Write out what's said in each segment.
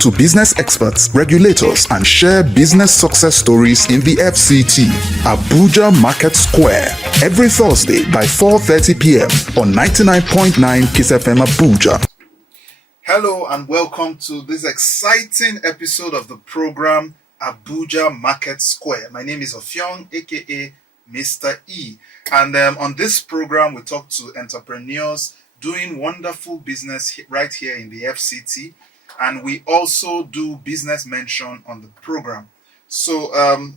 to business experts, regulators, and share business success stories in the FCT, Abuja Market Square, every Thursday by 4:30 p.m. on 99.9 Kiss FM Abuja. Hello and welcome to this exciting episode of the program Abuja Market Square. My name is Ofiong, aka Mr. E. And on this program, we talk to entrepreneurs doing wonderful business right here in the FCT. And we also do business mention on the program. So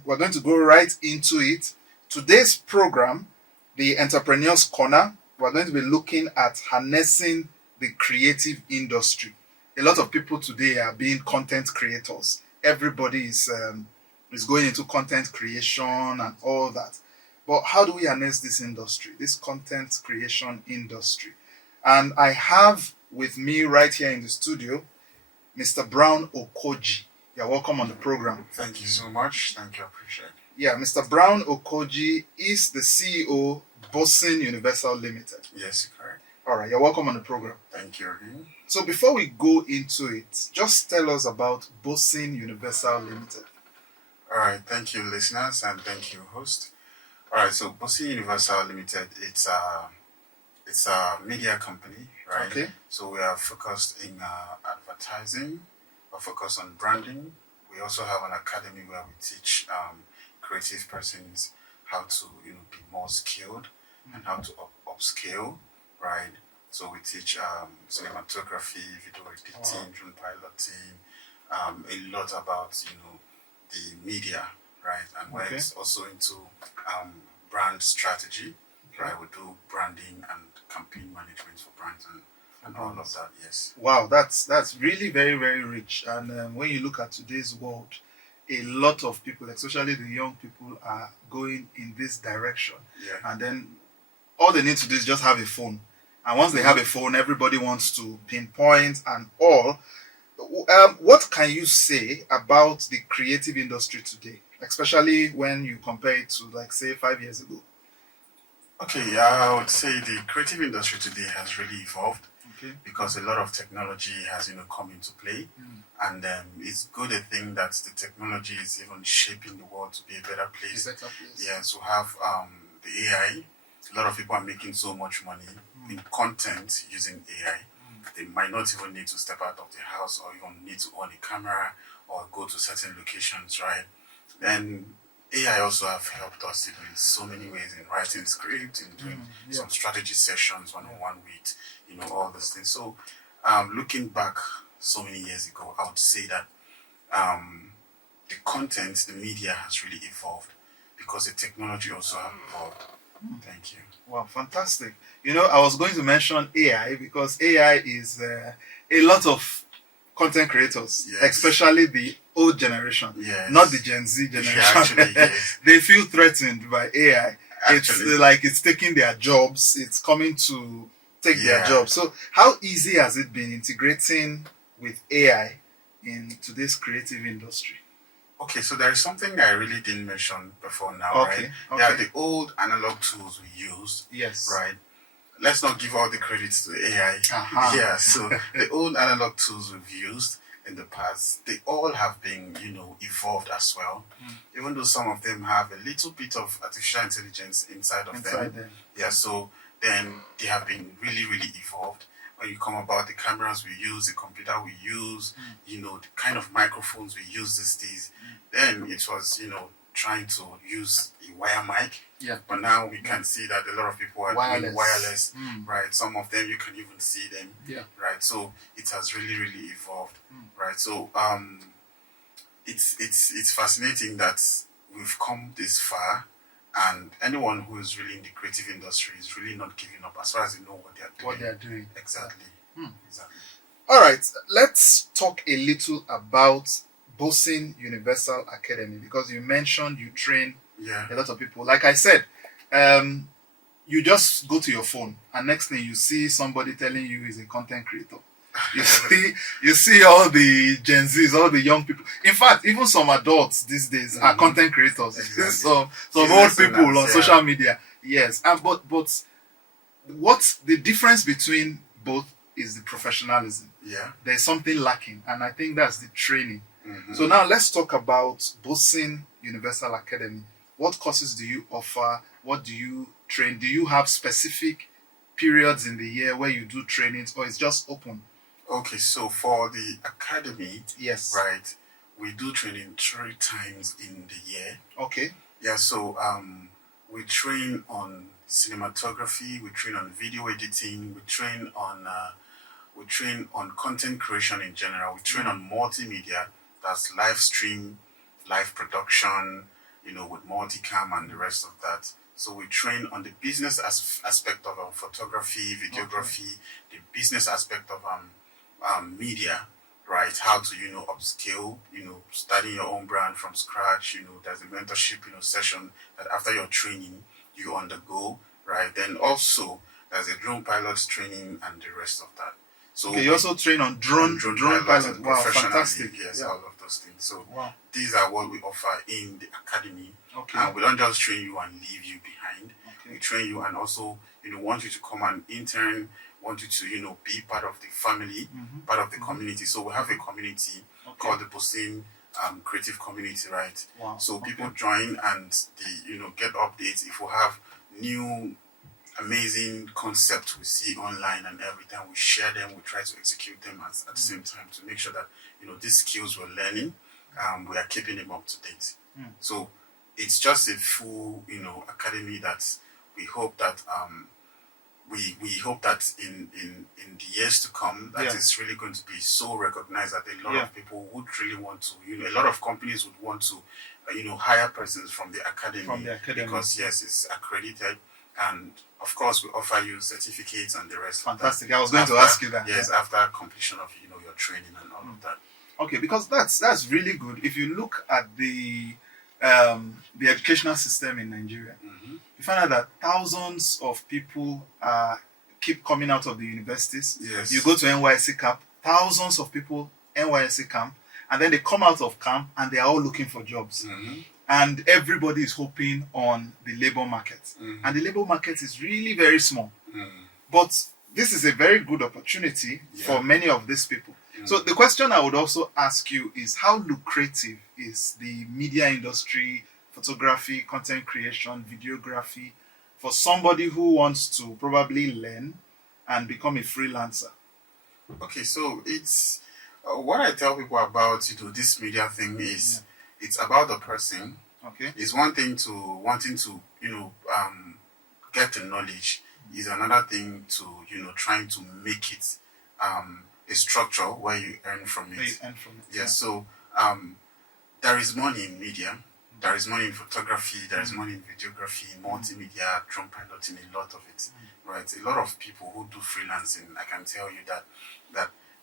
we're going to go right into it. Today's program, the Entrepreneurs Corner, we're going to be looking at harnessing the creative industry. A lot of people today are being content creators. Everybody is going into content creation and all that. But how do we harness this industry, this content creation industry? And I have with me right here in the studio, Mr. Brown Okoji. You're welcome on the program. Thank you so much. Thank you. I appreciate it. Yeah, Mr. Brown Okoji is the CEO, Bocine Universal Limited. Yes, correct. All right, you're welcome on the program. Thank you again. So before we go into it, just tell us about Bocine Universal Limited. All right, thank you, listeners, and thank you, host. All right, so Bocine Universal Limited, it's a media company, right? Okay. So we are focused in advertising, we're focused on branding. We also have an academy where we teach creative persons how to be more skilled and how to upscale, right? So we teach cinematography, video editing, drone piloting, a lot about the media, right? And we're also into brand strategy, right? We do branding and campaign management for brands and all of that. Yes. Wow, that's really very, very rich. And when you look at today's world, a lot of people, especially the young people, are going in this direction. Yeah. And then all they need to do is just have a phone. And once they have a phone, everybody wants to pinpoint and all. What can you say about the creative industry today, especially when you compare it to, like, say, 5 years ago? Okay, I would say the creative industry today has really evolved because a lot of technology has come into play, and it's good a thing that the technology is even shaping the world to be a better place. Yeah, so have the AI. A lot of people are making so much money in content using AI. They might not even need to step out of their house or even need to own a camera or go to certain locations, right? Then AI also have helped us in so many ways in writing scripts, in doing some strategy sessions one-on-one with, all those things. So looking back so many years ago, I would say that the content, the media has really evolved because the technology also have evolved. Thank you. Wow, fantastic. I was going to mention AI because AI is a lot of content creators, especially the old generation, not the Gen Z generation. Actually, yes. They feel threatened by AI. It's like it's taking their jobs. It's coming to take their jobs. So how easy has it been integrating with AI in today's creative industry? Okay, so there is something I really didn't mention before now, right? There are the old analog tools we used, right? Let's not give all the credits to AI. Yeah, so the old analog tools we've used in the past, they all have been, evolved as well. Even though some of them have a little bit of artificial intelligence inside them. Yeah, so then they have been really, really evolved. When you come about the cameras we use, the computer we use, the kind of microphones we use these days, then it was, trying to use a wire mic. Yeah. But now we can see that a lot of people are doing wireless, right? Some of them you can even see them, right? So it has really, really evolved, right? So it's fascinating that we've come this far, and anyone who is really in the creative industry is really not giving up as far as they know what they're doing. Exactly. Exactly. All right, let's talk a little about Bocine Universal Academy, because you mentioned you train a lot of people. Like I said, you just go to your phone and next thing you see somebody telling you he's a content creator. You see all the Gen Zs, all the young people. In fact, even some adults these days are content creators. Exactly. Some old people on social media. Yes, but what's the difference between both is the professionalism. Yeah. There's something lacking, and I think that's the training. Mm-hmm. So now let's talk about Bocine Universal Academy. What courses do you offer? What do you train? Do you have specific periods in the year where you do trainings, or it's just open? Okay, so for the academy, Yes. right, we do training 3 times in the year. Okay. Yeah, so we train on cinematography, we train on video editing, we train on content creation in general, we train on multimedia, that's live stream, live production, with multicam and the rest of that. So we train on the business aspect of photography, videography, the business aspect of media, right? How to upscale, starting your own brand from scratch. There's a mentorship session that after your training you undergo, right? Then also there's a drone pilot's training and the rest of that. So okay, you also train on drone pilot. Wow, fantastic! Yes, yeah. all of those things. So wow. These are what we offer in the academy. Okay. And we don't just train you and leave you behind. Okay. We train you and also want you to come and intern, want you to be part of the family, part of the community. So we have a community called the Bocine creative community, right? Wow. So people join and they get updates if we have new amazing concepts we see online, and every time we share them, we try to execute them at the same time to make sure that these skills we're learning, we are keeping them up to date. So it's just a full academy that we hope that we hope that in the years to come that it's really going to be so recognized that a lot of people would really want to a lot of companies would want to hire persons from the academy, because yes, it's accredited. And of course, we offer you certificates and the rest. Fantastic! I was going to ask you that. Yes, after completion of your training and all of that. Okay, because that's really good. If you look at the educational system in Nigeria, you find out that thousands of people keep coming out of the universities. Yes. You go to NYSC camp, thousands of people NYSC camp, and then they come out of camp and they are all looking for jobs. And everybody is hoping on the labor market. And the labor market is really very small. But this is a very good opportunity for many of these people. So the question I would also ask you is, how lucrative is the media industry, photography, content creation, videography, for somebody who wants to probably learn and become a freelancer? Okay, so it's what I tell people about this media thing is it's about the person. Okay. It's one thing to wanting to get the knowledge. Is another thing to trying to make it a structure where you earn from it. Yes. So there is money in media. There is money in photography. There is money in videography, multimedia, drone piloting, a lot of it. Right. A lot of people who do freelancing, I can tell you that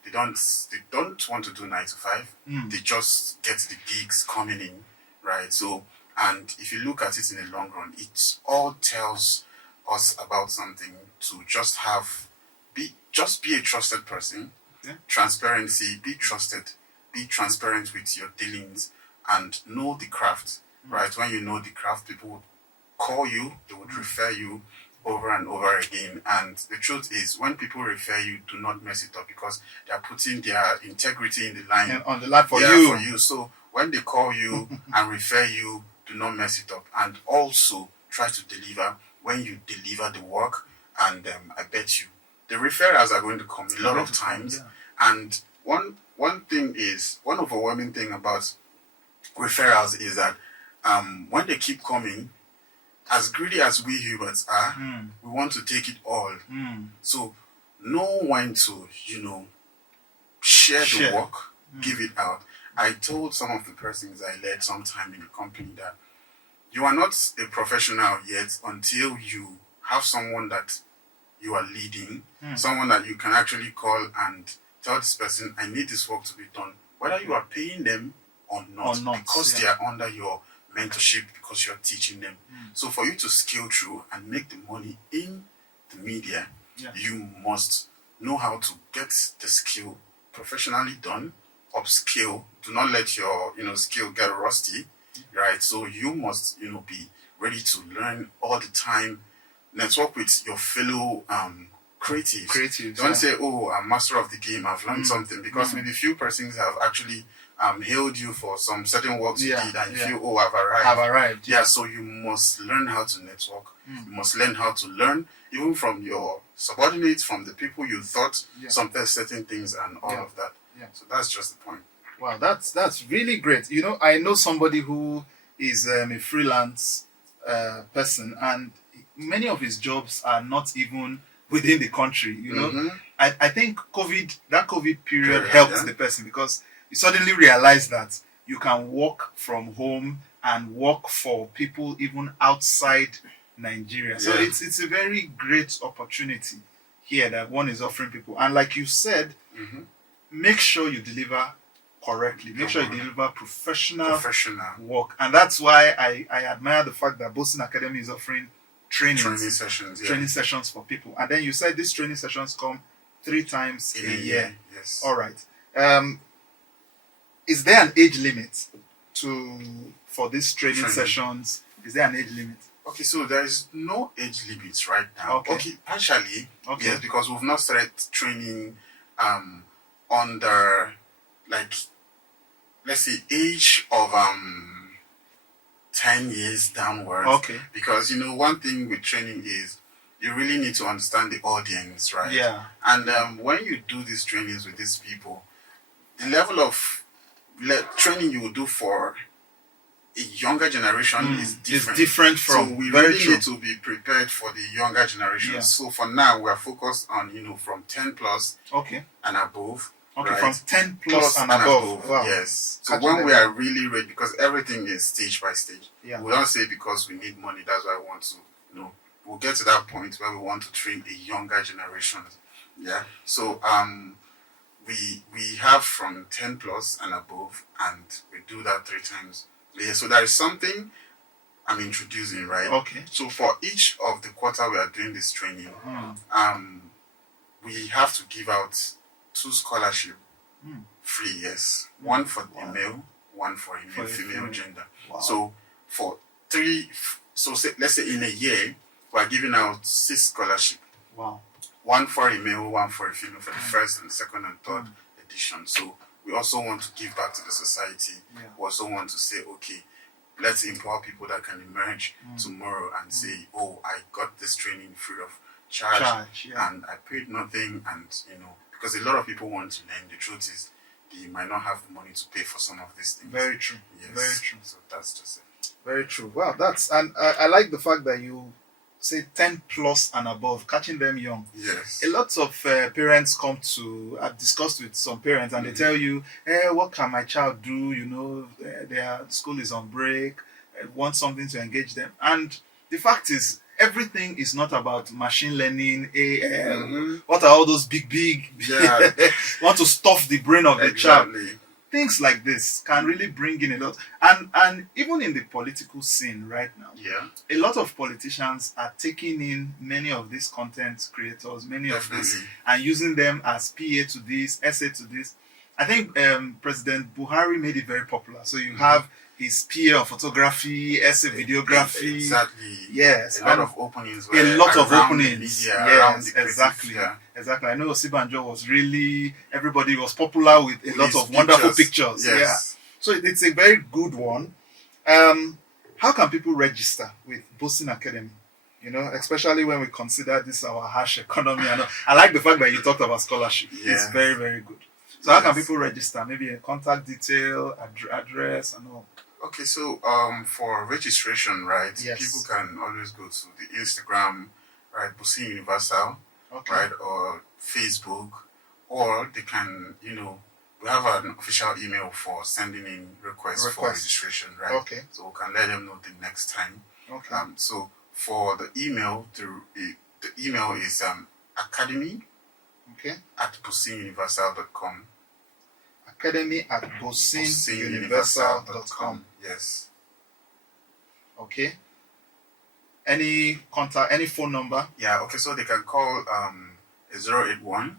they don't want to do 9 to 5. They just get the gigs coming in, right? So, and if you look at it in the long run, it all tells us about something to just be a trusted person. Transparency, be trusted, be transparent with your dealings, and know the craft, right? When you know the craft, people would call you, they would refer you over and over again. And the truth is, when people refer you, do not mess it up, because they are putting their integrity in the line. And on the line for you. For you. So when they call you and refer you, do not mess it up. And also try to deliver when you deliver the work. And I bet you, the referrals are going to come a lot of times. And one overwhelming thing about referrals is that when they keep coming, as greedy as we humans are, we want to take it all. So know when to, share the work, give it out. I told some of the persons I led sometime in the company that you are not a professional yet until you have someone that you are leading, someone that you can actually call and tell this person, I need this work to be done, whether you are paying them or not because they are under your mentorship, because you're teaching them. So for you to scale through and make the money in the media, you must know how to get the skill professionally done, upskill. Do not let your skill get rusty, right? So you must be ready to learn all the time. Network with your fellow creatives. Creatives, Don't yeah. say, "Oh, I'm master of the game. I've learned something," because maybe few persons have actually hailed you for some certain works you Yeah, did, and you yeah. feel, "Oh, I've arrived." Have arrived. Yeah, so you must learn how to network. You must learn how to learn, even from your subordinates, from the people you thought certain things, and all of that. Yeah. So that's just the point. Wow, that's really great. You know, I know somebody who is a freelance person, and many of his jobs are not even within the country. You know, I think that COVID period helped the person, because you suddenly realize that you can work from home and work for people even outside Nigeria. So it's a very great opportunity here that one is offering people. And like you said, make sure you deliver correctly. Make sure you deliver professional work. And that's why I admire the fact that Bocine Academy is offering training sessions for people. And then you said these training sessions come 3 times a year. Yes. All right. Is there an age limit for these training sessions? Is there an age limit? Okay, so there is no age limit right now. Okay, partially, yes, because we've not started training under, like, let's say, age of 10 years downwards. Okay. Because, one thing with training is you really need to understand the audience, right? Yeah. And when you do these trainings with these people, the level of training you will do for a younger generation is different. It's different from. So we really need to be prepared for the younger generation. Yeah. So for now, we are focused on, from 10 plus and above. Okay, right? from 10 plus and above. Wow. Yes. So when we are really ready, because everything is stage by stage. Yeah. We don't say because we need money, that's why we want to, we'll get to that point where we want to train a younger generation. Yeah. So we have from 10 plus and above, and we do that 3 times. Yeah, so there is something I'm introducing, right? Okay. So for each of the quarter we are doing this training, we have to give out 2 scholarships free, yes. One for the male, one for a female gender. Wow. So for 3, let's say in a year, we are giving out 6 scholarships. Wow. One for a male, one for a female, for the first and second and third edition. So we also want to give back to the society. Yeah. We also want to say, okay, let's empower people that can emerge tomorrow and say, oh, I got this training free of charge and I paid nothing. And, because a lot of people want to learn. The truth is, they might not have the money to pay for some of these things. Very true. Yes. Very true. So that's just it. Very true. Wow, and I like the fact that you say 10 plus and above, catching them young. Yes. A lot of parents I've discussed with some parents, and they tell you, what can my child do? Their school is on break, want something to engage them. And the fact is, everything is not about machine learning, AI. What are all those big, Yeah. want to stuff the brain of the child. Things like this can really bring in a lot. And even in the political scene right now, a lot of politicians are taking in many of these content creators, of this, and using them as PA to this, SA to this. I think President Buhari made it very popular. So you have his PA on photography, SA videography. Exactly. Yes. A lot of openings. A lot of openings. Media, yes, exactly. Exactly. I know Osibanjo everybody was popular with a lot of wonderful pictures. Yes. Yeah. So it's a very good one. How can people register with Bocine Academy? Especially when we consider this our harsh economy. I like the fact that you talked about scholarship. Yes. It's very, very good. So how can people register? Maybe a contact detail, address, and all. Okay, so for registration, right? Yes. People can always go to the Instagram, right? Bocine Universal, right? Or Facebook, or they can, we have an official email for sending in requests for registration, right? Okay. So we can let them know the next time. Okay. So for the email, the email is academy at bocineuniversal.com. Academy at bocineuniversal.com. Yes. Okay. Any contact, any phone number? Yeah, okay, so they can call 081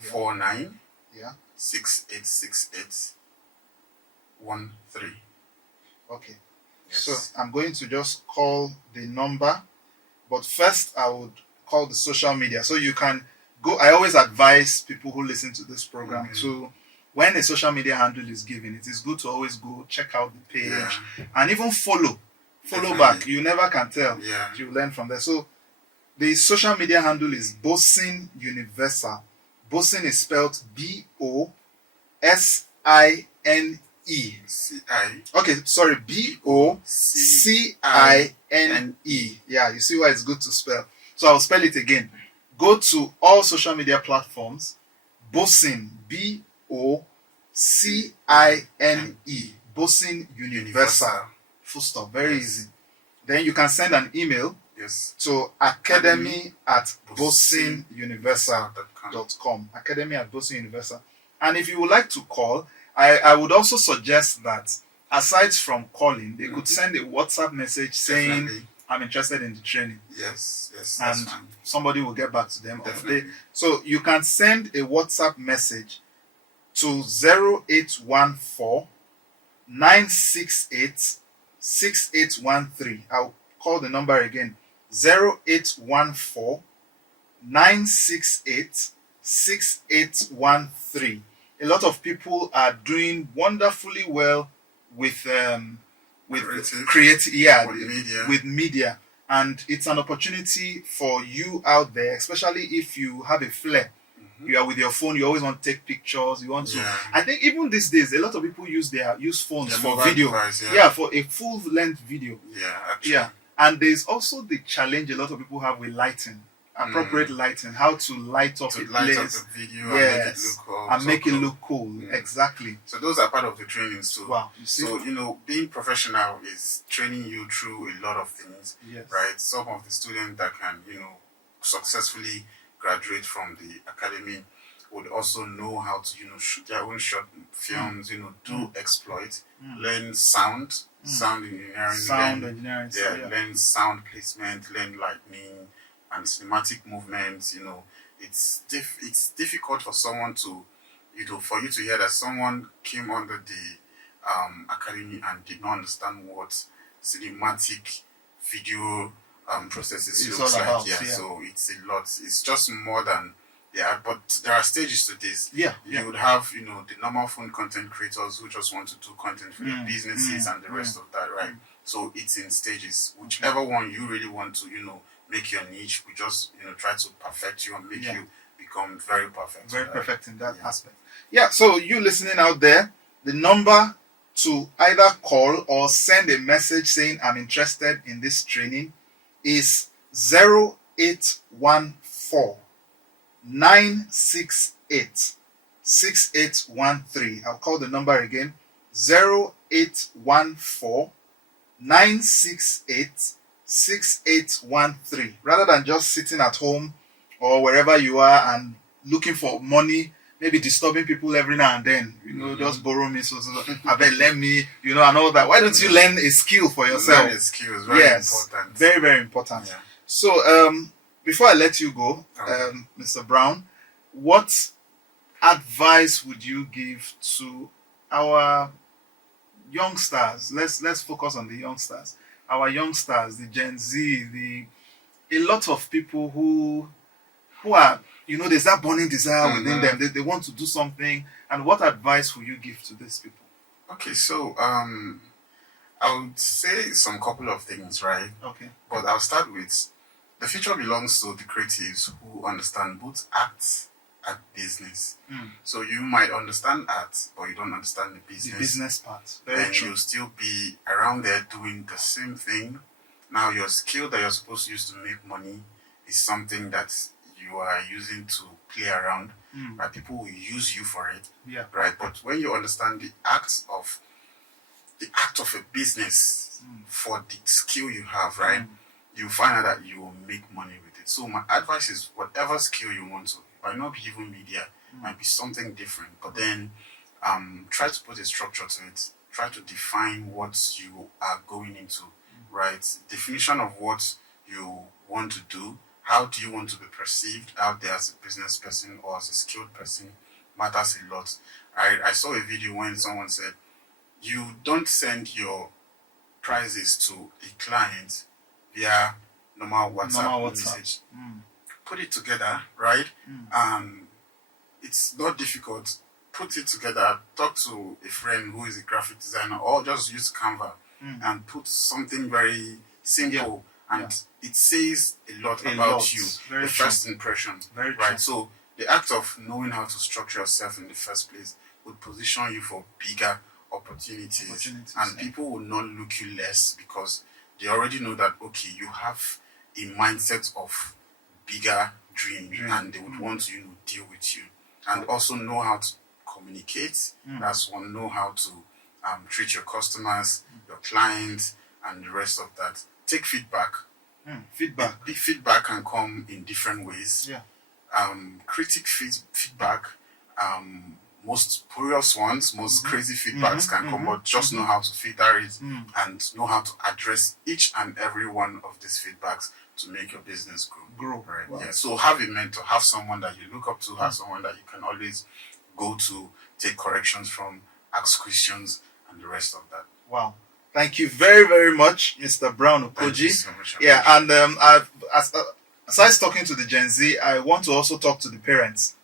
49 6868 13. Okay. Yes. So I'm going to just call the number, but first I would called the social media. So you can go. I always advise people who listen to this program to, when a social media handle is given, it is good to always go check out the page and even follow back. You never can tell. You learn from there. So the social media handle is Bocine Universal. Bocine is spelled Bosine. Okay, sorry, Bocine. Yeah, you see why it's good to spell. So I'll spell it again. Go to all social media platforms. Bocine, Bocine. Bocine Universal. Full stop. Very easy. Then you can send an email to academy@bocineuniversal.com. Academy@bocineuniversal. And if you would like to call, I would also suggest that aside from calling, they could send a WhatsApp message saying, I'm interested in the training. Yes, and somebody will get back to them. So you can send a WhatsApp message to 0814 968 6813. I'll call the number again. 0814 968 6813. A lot of people are doing wonderfully well with media, and it's an opportunity for you out there, especially if you have a flair. You are with your phone, you always want to take pictures, you want to I think even these days a lot of people use phones for video for a full length video. And there's also the challenge a lot of people have with lighting, appropriate lighting, how to light up a place, and make it look cool. Exactly. So those are part of the trainings too. Wow. You see? So being professional is training you through a lot of things. Right. Some of the students that can successfully graduate from the academy would also know how to shoot their own short films. Do exploit, learn sound engineering, learn sound placement, learn lightning and cinematic movements. It's difficult for someone to for you to hear that someone came under the academy and did not understand what cinematic video processes looks like. So it's a lot. It's just more than but there are stages to this. You would have the normal phone content creators who just want to do content for their businesses and the rest of that, right? So it's in stages. Whichever one you really want to make your niche, we just try to perfect you and make you become very perfect. Perfect in that aspect. So you listening out there, the number to either call or send a message saying I'm interested in this training is 0814 968 6813. I'll call the number again. 0814 968 6813. Rather than just sitting at home or wherever you are and looking for money, maybe disturbing people every now and then, just borrow me, so I bet let me, and all that. Why don't you learn a skill for yourself? Learn a skill is very important. Very, very important. So, before I let you go, Mr. Brown, what advice would you give to our youngsters? Let's focus on the youngsters. Our youngsters, the Gen Z, a lot of people who are, there's that burning desire within them. They want to do something. And what advice will you give to these people? Okay, so I would say some couple of things, right? Okay. But I'll start with the future belongs to the creatives who understand both art and business. So you might understand art, but you don't understand the business. The business part. Then you'll still be around there doing the same thing. Now your skill that you're supposed to use to make money is something that you are using to play around. Right? People will use you for it. Right. But when you understand the act of a business for the skill you have, right? You find out that you will make money with it. So my advice is whatever skill you want to, it might not be even media, it might be something different, but then try to put a structure to it. Try to define what you are going into, right? Definition of what you want to do. How do you want to be perceived out there as a business person or as a skilled person matters a lot. I saw a video when someone said, you don't send your prices to a client via normal WhatsApp message. put it together, right? It's not difficult. Put it together. Talk to a friend who is a graphic designer, or just use Canva and put something very simple. And it says a lot about you. Very the true. first impression, Very right? true. So the act of knowing how to structure yourself in the first place would position you for bigger opportunities. And people will not look you less because they already know that, okay, you have a mindset of bigger dream, and they would want to deal with you, and also know how to communicate. That's one. Know how to treat your customers, your clients, and the rest of that. Take feedback. Feedback. Feedback can come in different ways. Critic feedback, most spurious ones, most crazy feedbacks can come, but just know how to filter it and know how to address each and every one of these feedbacks to make your business grow. Right? Wow. Yeah. So have a mentor, have someone that you look up to, have someone that you can always go to, take corrections from, ask questions, and the rest of that. Wow. Thank you very, very much, Mr. Brown Okoji. Thank you so much. Yeah, and besides talking to the Gen Z, I want to also talk to the parents.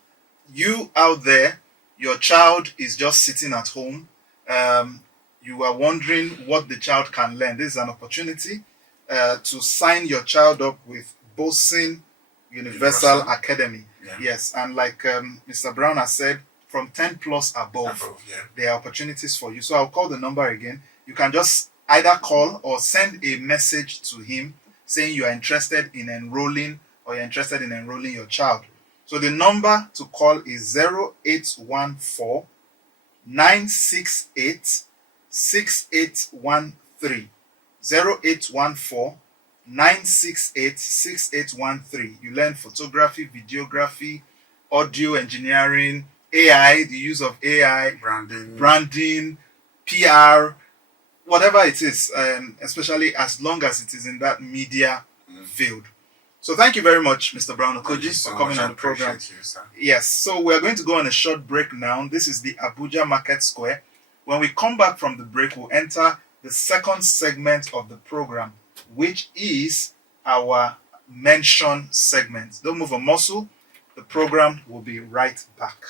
You out there, your child is just sitting at home. You are wondering what the child can learn. This is an opportunity to sign your child up with Bocine Universal Academy. Yes, and like Mr. Brown has said, from 10 plus above, there are opportunities for you. So I'll call the number again. You can just either call or send a message to him saying you are interested in enrolling or you're interested in enrolling your child. So the number to call is 0814 968 6813. 0814 968 6813. You learn photography, videography, audio engineering, AI, the use of AI, branding, PR, whatever it is, especially as long as it is in that media field. So thank you very much, Mr. Brown Okoji, for coming on the program. You, sir. Yes, so we're going to go on a short break now. This is the Abuja Market Square. When we come back from the break, we'll enter the second segment of the program, which is our mention segment. Don't move a muscle. The program will be right back.